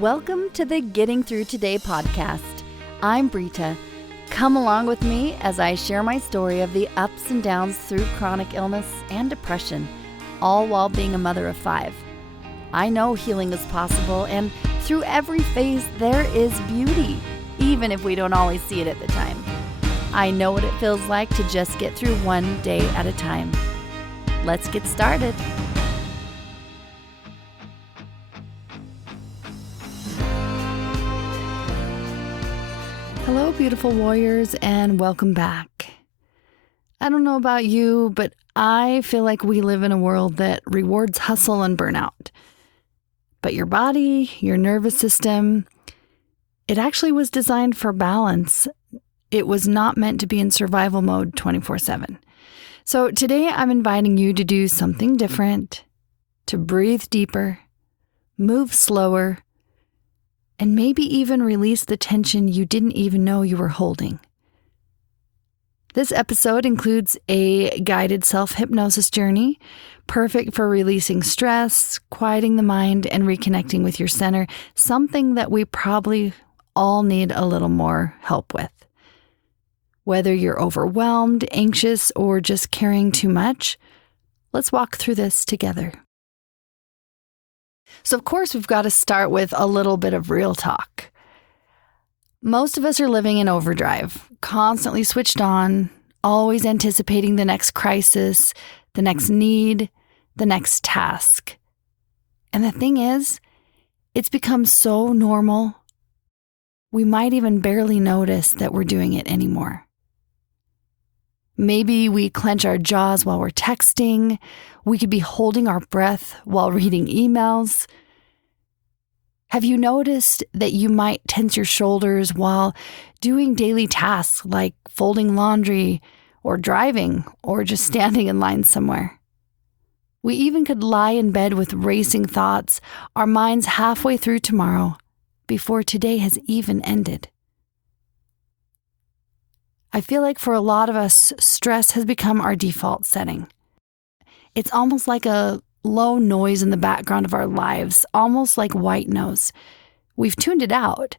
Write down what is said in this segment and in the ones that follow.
Welcome to the Getting Through Today podcast. I'm Brita. Come along with me as I share my story of the ups and downs through chronic illness and depression, all while being a mother of 5. I know healing is possible, and through every phase there is beauty, even if we don't always see it at the time. I know what it feels like to just get through one day at a time. Let's get started. Hello, beautiful warriors, and welcome back. I don't know about you, but I feel like we live in a world that rewards hustle and burnout. But your body, your nervous system, it actually was designed for balance. It was not meant to be in survival mode 24/7. So today I'm inviting you to do something different, to breathe deeper, move slower, and maybe even release the tension you didn't even know you were holding. This episode includes a guided self-hypnosis journey, perfect for releasing stress, quieting the mind, and reconnecting with your center, something that we probably all need a little more help with. Whether you're overwhelmed, anxious, or just carrying too much, let's walk through this together. So, of course, we've got to start with a little bit of real talk. Most of us are living in overdrive, constantly switched on, always anticipating the next crisis, the next need, the next task. And the thing is, it's become so normal, we might even barely notice that we're doing it anymore. Maybe we clench our jaws while we're texting. We could be holding our breath while reading emails. Have you noticed that you might tense your shoulders while doing daily tasks like folding laundry or driving or just standing in line somewhere? We even could lie in bed with racing thoughts, our minds halfway through tomorrow before today has even ended. I feel like for a lot of us, stress has become our default setting. It's almost like a low noise in the background of our lives, almost like white noise. We've tuned it out,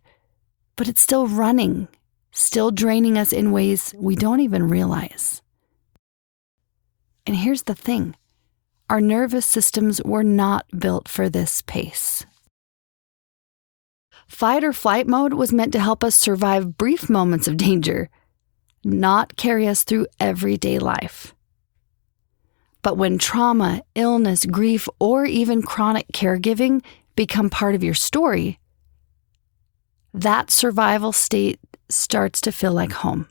but it's still running, still draining us in ways we don't even realize. And here's the thing. Our nervous systems were not built for this pace. Fight or flight mode was meant to help us survive brief moments of danger, not carry us through everyday life. But when trauma, illness, grief, or even chronic caregiving become part of your story, that survival state starts to feel like home.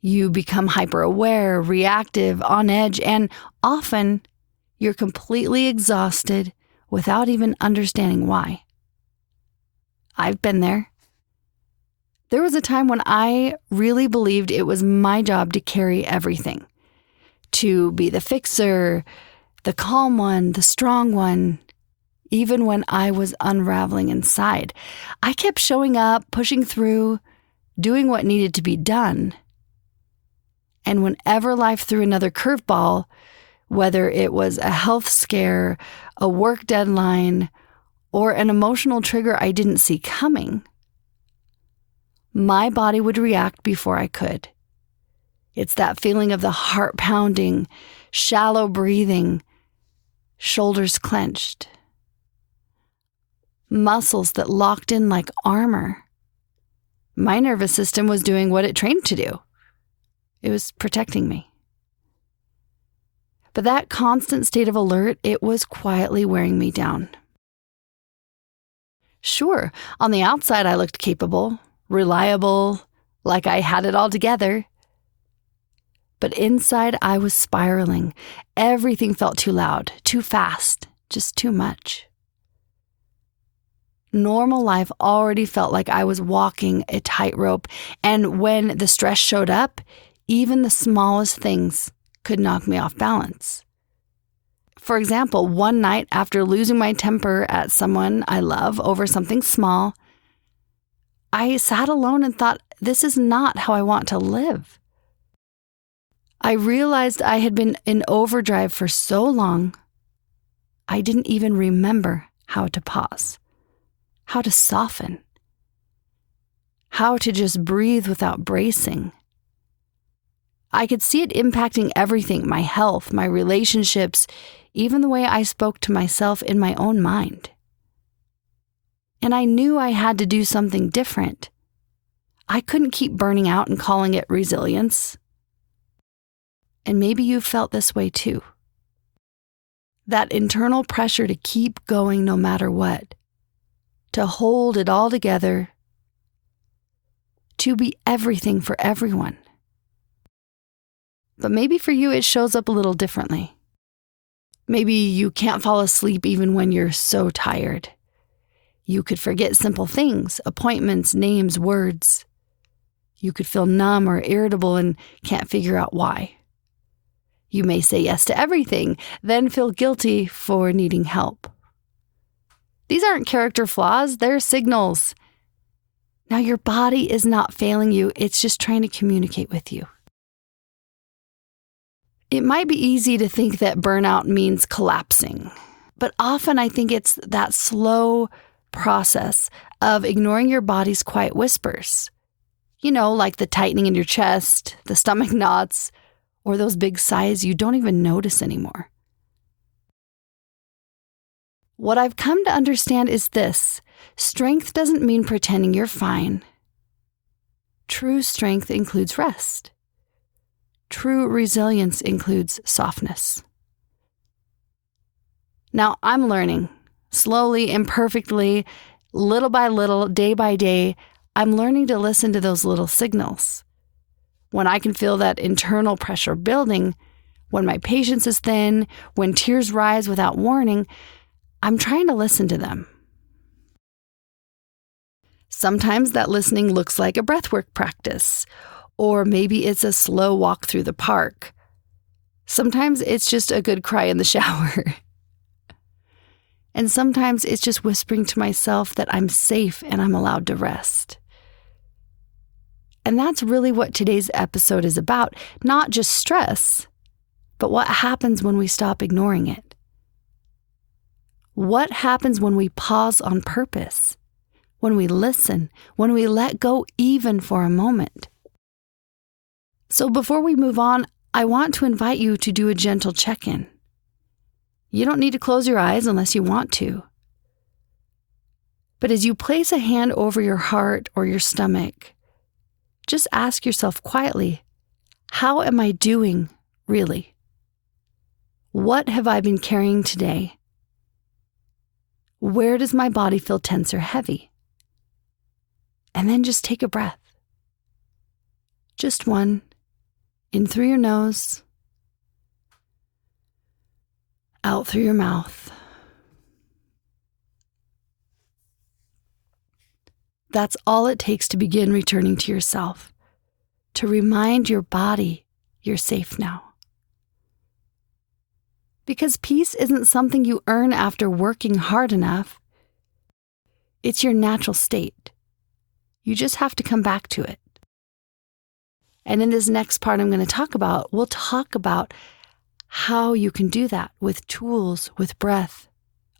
You become hyper-aware, reactive, on edge, and often you're completely exhausted without even understanding why. I've been there. There was a time when I really believed it was my job to carry everything, to be the fixer, the calm one, the strong one, even when I was unraveling inside. I kept showing up, pushing through, doing what needed to be done. And whenever life threw another curveball, whether it was a health scare, a work deadline, or an emotional trigger I didn't see coming, my body would react before I could. It's that feeling of the heart pounding, shallow breathing, shoulders clenched, muscles that locked in like armor. My nervous system was doing what it trained to do. It was protecting me. But that constant state of alert, it was quietly wearing me down. Sure, on the outside I looked capable, reliable, like I had it all together. But inside I was spiraling. Everything felt too loud, too fast, just too much. Normal life already felt like I was walking a tightrope, and when the stress showed up, even the smallest things could knock me off balance. For example, one night after losing my temper at someone I love over something small, I sat alone and thought, this is not how I want to live. I realized I had been in overdrive for so long, I didn't even remember how to pause. how to soften, how to just breathe without bracing. I could see it impacting everything, my health, my relationships, even the way I spoke to myself in my own mind. And I knew I had to do something different. I couldn't keep burning out and calling it resilience. And maybe you felt this way too. That internal pressure to keep going no matter what, to hold it all together, to be everything for everyone. But maybe for you, it shows up a little differently. Maybe you can't fall asleep even when you're so tired. You could forget simple things, appointments, names, words. You could feel numb or irritable and can't figure out why. You may say yes to everything, then feel guilty for needing help. These aren't character flaws, they're signals. Now, your body is not failing you, it's just trying to communicate with you. It might be easy to think that burnout means collapsing, but often I think it's that slow process of ignoring your body's quiet whispers. You know, like the tightening in your chest, the stomach knots, or those big sighs you don't even notice anymore. What I've come to understand is this: strength doesn't mean pretending you're fine. True strength includes rest. True resilience includes softness. Now, I'm learning, slowly, imperfectly, little by little, day by day, I'm learning to listen to those little signals. When I can feel that internal pressure building, when my patience is thin, when tears rise without warning, I'm trying to listen to them. Sometimes that listening looks like a breathwork practice, or maybe it's a slow walk through the park. Sometimes it's just a good cry in the shower. And sometimes it's just whispering to myself that I'm safe and I'm allowed to rest. And that's really what today's episode is about, not just stress, but what happens when we stop ignoring it. What happens when we pause on purpose, when we listen, when we let go even for a moment. So before we move on, I want to invite you to do a gentle check-in. You don't need to close your eyes unless you want to. But as you place a hand over your heart or your stomach, just ask yourself quietly, how am I doing, really? What have I been carrying today? Where does my body feel tense or heavy? And then just take a breath. Just one. In through your nose, out through your mouth. That's all it takes to begin returning to yourself, to remind your body you're safe now. Because peace isn't something you earn after working hard enough. It's your natural state. You just have to come back to it. And in this next part we'll talk about how you can do that with tools, with breath,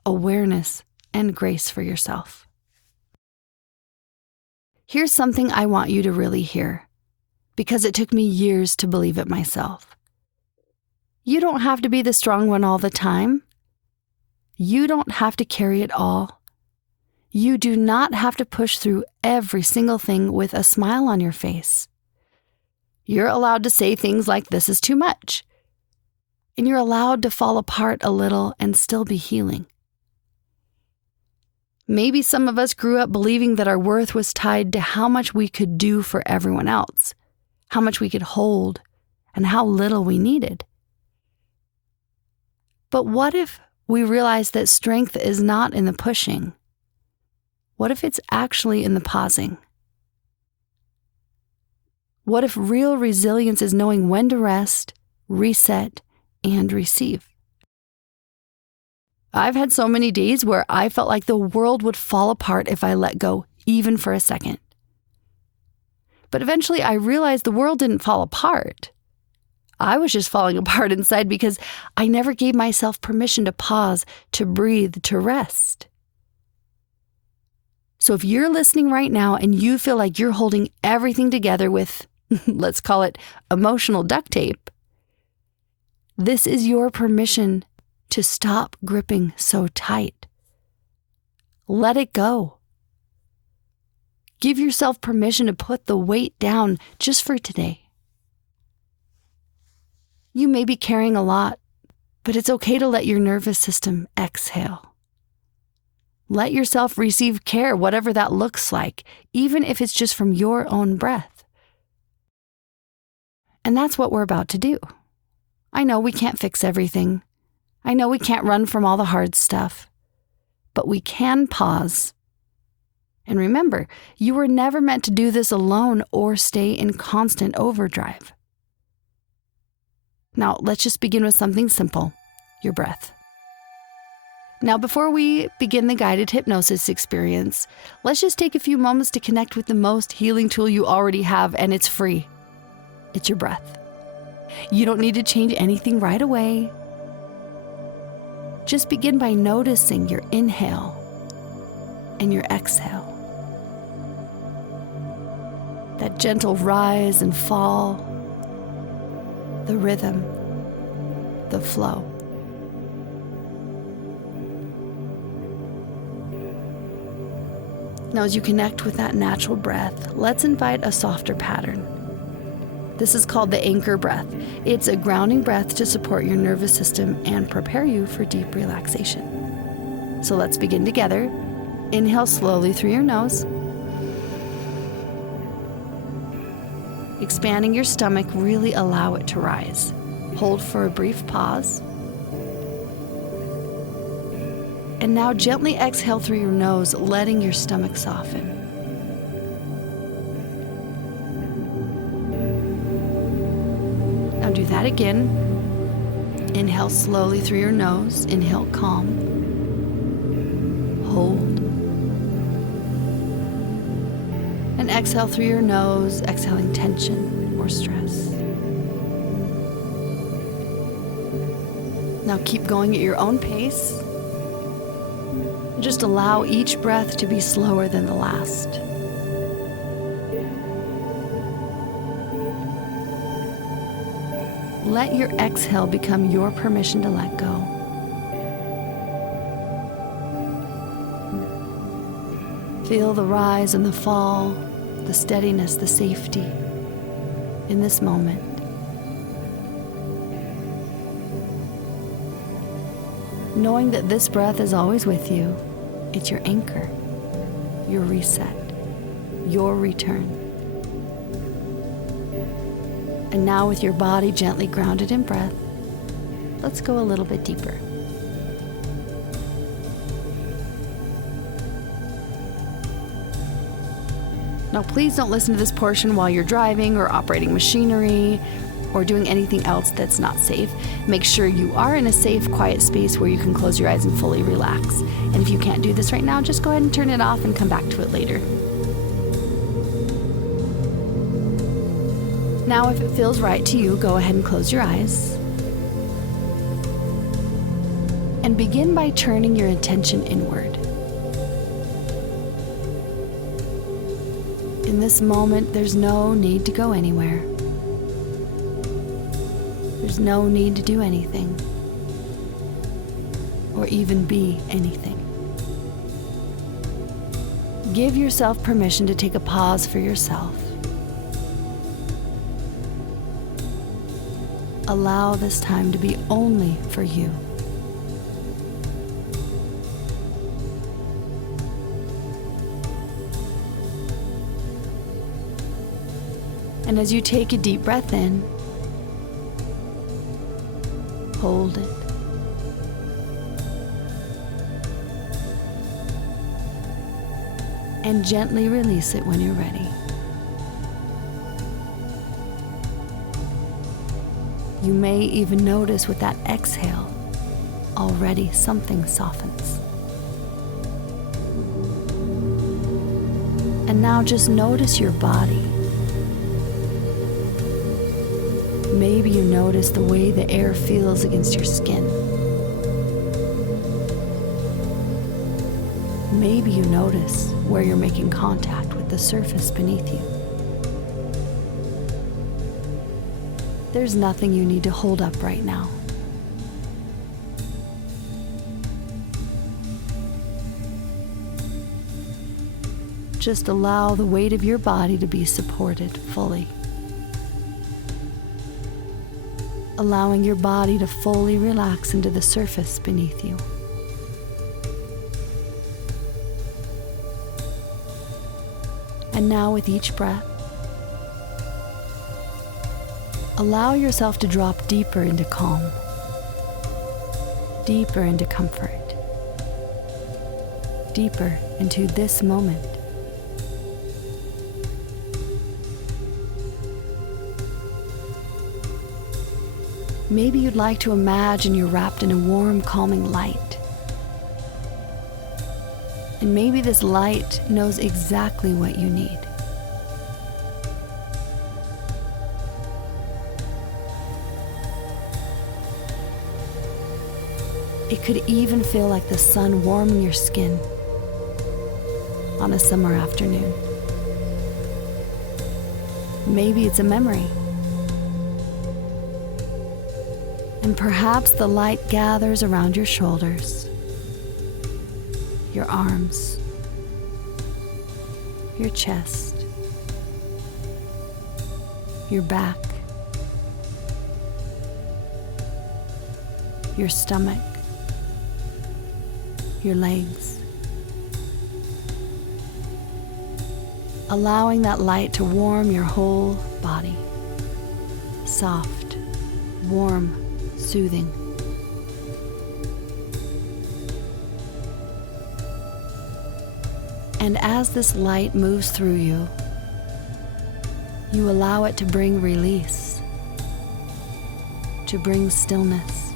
awareness, and grace for yourself. Here's something I want you to really hear, because it took me years to believe it myself. You don't have to be the strong one all the time. You don't have to carry it all. You do not have to push through every single thing with a smile on your face. You're allowed to say things like, "This is too much." And you're allowed to fall apart a little and still be healing. Maybe some of us grew up believing that our worth was tied to how much we could do for everyone else, how much we could hold, and how little we needed. But what if we realize that strength is not in the pushing? What if it's actually in the pausing? What if real resilience is knowing when to rest, reset, and receive? I've had so many days where I felt like the world would fall apart if I let go, even for a second. But eventually I realized the world didn't fall apart. I was just falling apart inside because I never gave myself permission to pause, to breathe, to rest. So if you're listening right now and you feel like you're holding everything together with, let's call it emotional duct tape, this is your permission to stop gripping so tight. Let it go. Give yourself permission to put the weight down just for today. You may be carrying a lot, but it's okay to let your nervous system exhale. Let yourself receive care, whatever that looks like, even if it's just from your own breath. And that's what we're about to do. I know we can't fix everything. I know we can't run from all the hard stuff. But we can pause. And remember, you were never meant to do this alone or stay in constant overdrive. Now, let's just begin with something simple, your breath. Now, before we begin the guided hypnosis experience, let's just take a few moments to connect with the most healing tool you already have, and it's free. It's your breath. You don't need to change anything right away. Just begin by noticing your inhale and your exhale. That gentle rise and fall, the rhythm, the flow. Now, as you connect with that natural breath, let's invite a softer pattern. This is called the anchor breath. It's a grounding breath to support your nervous system and prepare you for deep relaxation. So let's begin together. Inhale slowly through your nose. Expanding your stomach, really allow it to rise. Hold for a brief pause. And now gently exhale through your nose, letting your stomach soften. Now do that again. Inhale slowly through your nose. Inhale calm. Hold. And exhale through your nose, exhaling tension or stress. Now keep going at your own pace. Just allow each breath to be slower than the last. Let your exhale become your permission to let go. Feel the rise and the fall, the steadiness, the safety in this moment. Knowing that this breath is always with you. It's your anchor, your reset, your return. And now with your body gently grounded in breath, let's go a little bit deeper. Now please don't listen to this portion while you're driving or operating machinery or doing anything else that's not safe. Make sure you are in a safe, quiet space where you can close your eyes and fully relax. And if you can't do this right now, just go ahead and turn it off and come back to it later. Now, if it feels right to you, go ahead and close your eyes. And begin by turning your attention inward. In this moment, there's no need to go anywhere. There's no need to do anything, or even be anything. Give yourself permission to take a pause for yourself. Allow this time to be only for you. And as you take a deep breath in, hold it. And gently release it when you're ready. You may even notice with that exhale, already something softens. And now just notice your body. Maybe you notice the way the air feels against your skin. Maybe you notice where you're making contact with the surface beneath you. There's nothing you need to hold up right now. Just allow the weight of your body to be supported fully. Allowing your body to fully relax into the surface beneath you. And now with each breath, allow yourself to drop deeper into calm, deeper into comfort, deeper into this moment. Maybe you'd like to imagine you're wrapped in a warm, calming light. And maybe this light knows exactly what you need. It could even feel like the sun warming your skin on a summer afternoon. Maybe it's a memory. And perhaps the light gathers around your shoulders, your arms, your chest, your back, your stomach, your legs. Allowing that light to warm your whole body. Soft, warm, soothing. And as this light moves through you, you allow it to bring release, to bring stillness,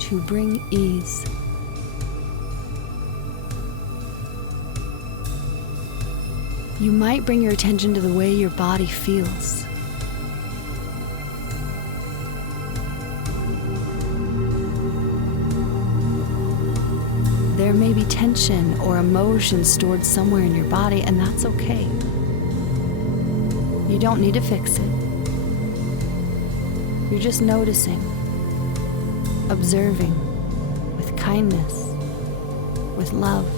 to bring ease. You might bring your attention to the way your body feels. There may be tension or emotion stored somewhere in your body, and that's okay. You don't need to fix it. You're just noticing, observing with kindness, with love.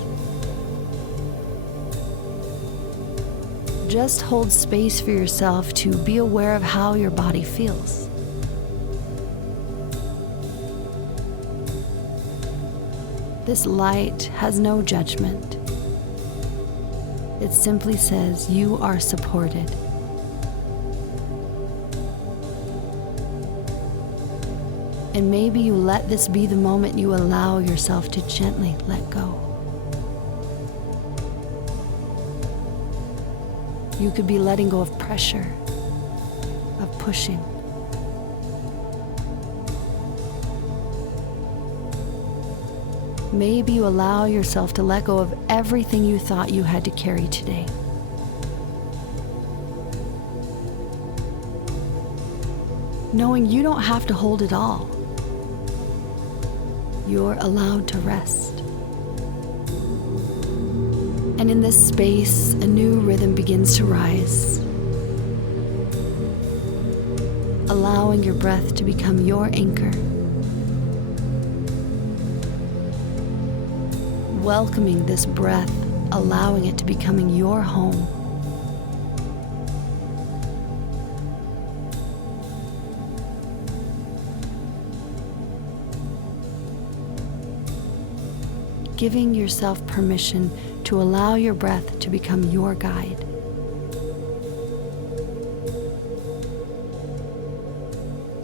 Just hold space for yourself to be aware of how your body feels. This light has no judgment. It simply says you are supported. And maybe you let this be the moment you allow yourself to gently let go. You could be letting go of pressure, of pushing. Maybe you allow yourself to let go of everything you thought you had to carry today. Knowing you don't have to hold it all. You're allowed to rest. And in this space, a new rhythm begins to rise, allowing your breath to become your anchor, welcoming this breath, allowing it to becoming your home. Giving yourself permission to allow your breath to become your guide.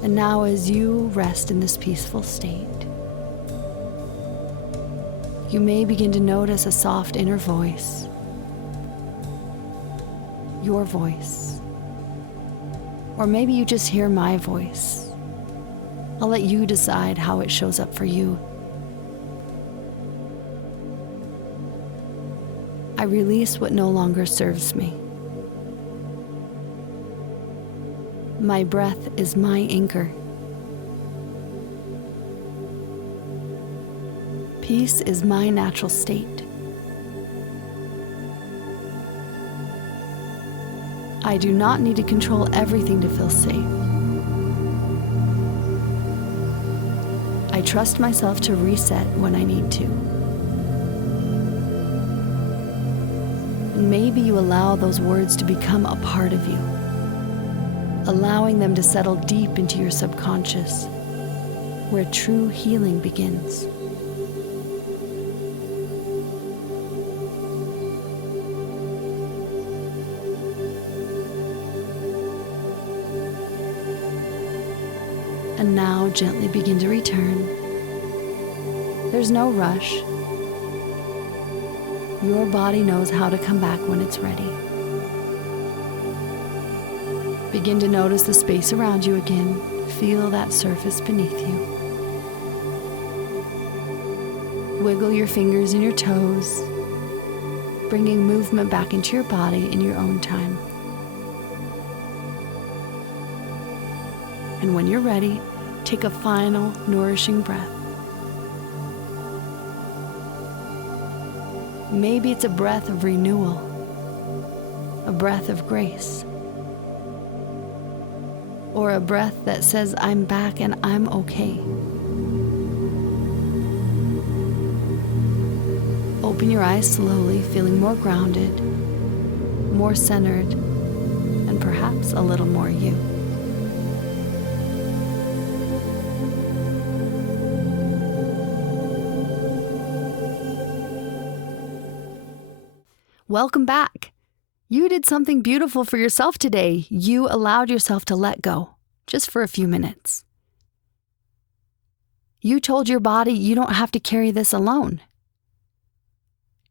And now as you rest in this peaceful state, you may begin to notice a soft inner voice, your voice. Or maybe you just hear my voice. I'll let you decide how it shows up for you. I release what no longer serves me. My breath is my anchor. Peace is my natural state. I do not need to control everything to feel safe. I trust myself to reset when I need to. And maybe you allow those words to become a part of you, allowing them to settle deep into your subconscious, where true healing begins. And now gently begin to return. There's no rush. Your body knows how to come back when it's ready. Begin to notice the space around you again. Feel that surface beneath you. Wiggle your fingers and your toes, bringing movement back into your body in your own time. And when you're ready, take a final, nourishing breath. Maybe it's a breath of renewal, a breath of grace, or a breath that says, I'm back and I'm okay. Open your eyes slowly, feeling more grounded, more centered, and perhaps a little more you. Welcome back. You did something beautiful for yourself today. You allowed yourself to let go, just for a few minutes. You told your body you don't have to carry this alone.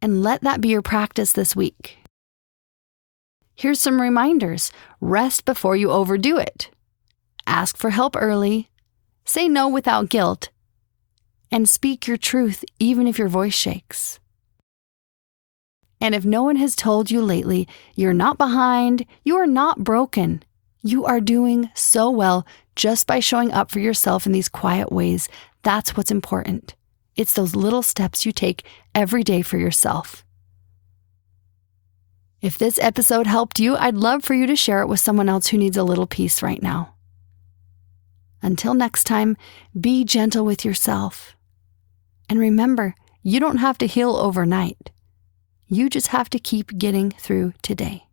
And let that be your practice this week. Here's some reminders. Rest before you overdo it. Ask for help early. Say no without guilt. And speak your truth even if your voice shakes. And if no one has told you lately, you're not behind, you are not broken. You are doing so well just by showing up for yourself in these quiet ways. That's what's important. It's those little steps you take every day for yourself. If this episode helped you, I'd love for you to share it with someone else who needs a little peace right now. Until next time, be gentle with yourself. And remember, you don't have to heal overnight. You just have to keep getting through today.